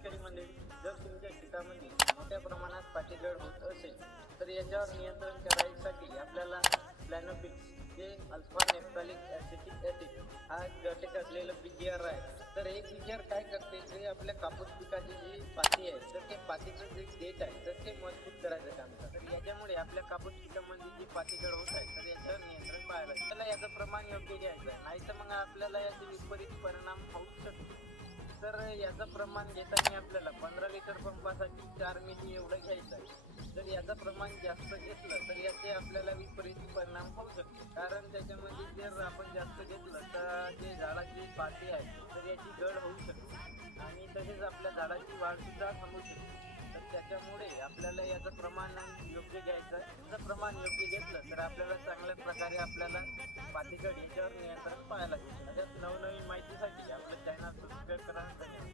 शेतकरी मंडळी जर तुमच्या शेतामध्ये मोठ्या प्रमाणात पाठीगळ होत असेल तर याच्यावर नियंत्रण करायसाठी आपल्याला प्लॅनोपिक्स जे अल्फा नेप्टॉलिक ॲसिटिक ॲसिड हा घटक असलेलं पीजीआर आहे. तर हे पीजीआर काय करते? जे आपल्या कापूस पिकाची जी पाती आहे तर ते पातीचं जे देठ आहे तर ते मजबूत करायचं काम करतं. तर याच्यामुळे आपल्या कापूस पिकामध्ये जी पातीगळ होत आहे तर याच्यावर नियंत्रण पाहायला त्याला याचं प्रमाण योग्य घ्यायचं आहे. नाही तर मग आपल्याला याचे विपरीत परिणाम तर याचं प्रमाण घेताना आपल्याला पंधरा लिटर पंपासाठी चार मिली एवढं घ्यायचं आहे. जर याचं प्रमाण जास्त घेतलं तर याचे आपल्याला विपरीत परिणाम होऊ शकतो. कारण त्याच्यामध्ये जर आपण जास्त घेतलं तर जे झाडाची पाती आहे तर याची गड होऊ शकते. आणि तसेच आपल्या झाडाची वाढसुद्धा थांबू शकते. तर त्याच्यामुळे आपल्याला याचं प्रमाण योग्य घ्यायचं याचं प्रमाण योग्य घेतलं तर आपल्याला चांगल्या प्रकारे आपल्याला पातीगड याच्यावर नियंत्रण पाहायला लागेल